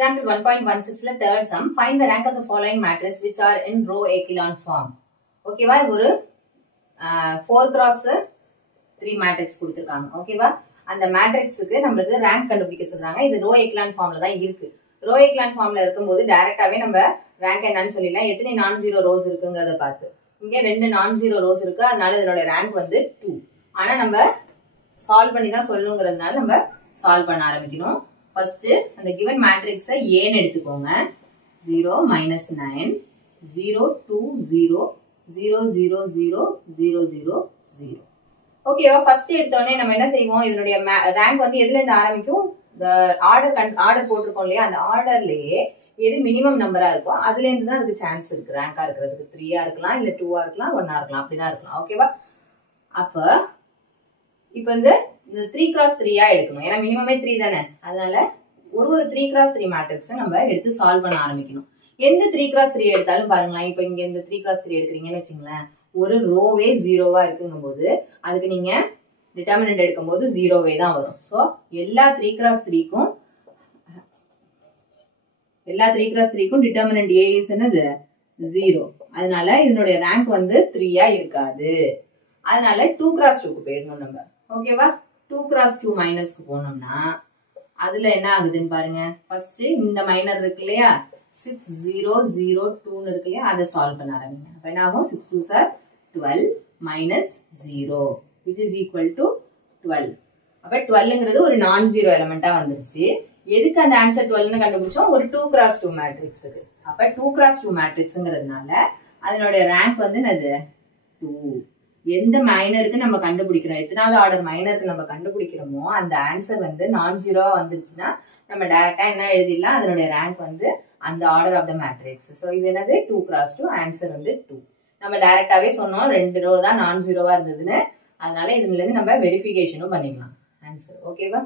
Example 1.16 third sum. Find the rank of the following matrices which are in row echelon form. Okay va? ஒரு 4 cross 3 matrix கொடுத்திருக்காங்க. Okay va? அந்த மேட்ரிக்ஸுக்கு நமக்கு rank கண்டுபிடிக்க சொல்றாங்க. இது ரோ echelon ஃபார்ம்ல தான் இருக்கு. ரோ echelon ஃபார்ம்ல இருக்கும்போது டைரக்டாவே நம்ம ரேங்க் என்னன்னு சொல்லிடலாம். எத்தனை நான் ஜீரோ ரோஸ் இருக்குங்கறத பார்த்து. இங்க 2 நான் ஜீரோ ரோஸ் இருக்கு. அதனால இதோட ரேங்க் வந்து 2. ஆனா நம்ம சால்வ் பண்ணி தான் சொல்லணும்ங்கிறதுனால நம்ம சால்வ் பண்ண ஆரம்பிக்கணும். First, the given matrix A ன்னு எடுத்துக்கோங்க. 0, -9, 0, 2, 0, 0, 0, 0, 0, 0, 0. Okay, first எடுத்தோடனே நம்ம என்ன செய்வோம்? இதனுடைய ரேங்க் வந்து எதுல இருந்து ஆரம்பிக்கும்? ஆர்டர் போட்டிருக்கோம் இல்லையா? அந்த ஆர்டர்லயே எது மினிமம் நம்பரா இருக்கோ அதுல இருந்து தான் அதுக்கு சான்ஸ் இருக்கு. ரேங்கா இருக்கிறதுக்கு 3 இருக்கலாம், இல்ல 2 இருக்கலாம், 1 இருக்கலாம், அப்படிதான் இருக்கலாம். ஓகேவா? அப்ப இப்ப இந்த 3x3 எடுக்கணும். ஏன்னா மினிமமே 3 தானே. அதனால ஒரு 3x3 மேட்ரிக்ஸ் நம்ம எடுத்து சால்வ் பண்ண ஆரம்பிக்கணும். எந்த 3x3 எடுத்தாலும் பாருங்களேன். இப்ப இங்க இந்த 3x3 எடுக்கிறீங்கன்னு வச்சுங்களேன், ஒரு ரோவே 0வா இருக்குங்கும் போது அதுக்கு நீங்க டிட்டர்மினன்ட் எடுக்கும் போது 0வே தான் வரும். சோ எல்லா 3x3க்கும் டிட்டர்மினன்ட் A இஸ் என்னது 0. அதனால இதனுடைய ரேங்க் வந்து 3ஆ இருக்காது. அதனால 2x2க்கு போயிடணும் நம்ம. ஓகேவா? 2x2 மைனஸ்க்கு போனோம்னா அதுல என்ன ஆகுதுன்னு பாருங்க. ஃபர்ஸ்ட் இந்த மைனர் இருக்கு இல்லையா, 6 0 0 2 இருக்கு இல்லையா, அதை சால்வ் பண்ண ஆரம்பிங்க. அப்ப என்ன ஆகும்? 6 2s are 12 minus 0 which is equal to 12. அப்ப 12ங்கிறது ஒரு நான் ஜீரோ எலிமெண்டா வந்துருச்சு. எதுக்கு அந்த ஆன்சர் 12ன்னு கண்டுபிடிச்சோம்? ஒரு 2x2 மேட்ரிக்ஸுக்கு. அப்ப 2x2 மேட்ரிக்ஸ்ங்கிறதுனால அதனுடைய ரேங்க் வந்து என்னது 2. எந்த மைனருக்கு நம்ம கண்டுபிடிக்கிறோம், எத்தனாவது ஆர்டர் மைனருக்கு நம்ம கண்டுபிடிக்கிறோமோ அந்த ஆன்சர் வந்து நான் ஜீரோவா வந்துருச்சுன்னா நம்ம டைரக்டா என்ன எழுதிடலாம்? அதனுடைய ரேங்க் வந்து அந்த order of the matrix. So இது என்னது 2x2, ஆன்சர் வந்து 2. நம்ம டைரக்டாவே சொன்னோம் 2 ரோ தான் நான் ஜீரோவா இருந்ததுன்னு. அதனால இதுல இருந்து நம்ம வெரிஃபிகேஷனும் பண்ணிக்கலாம் ஆன்சர். ஓகேவா?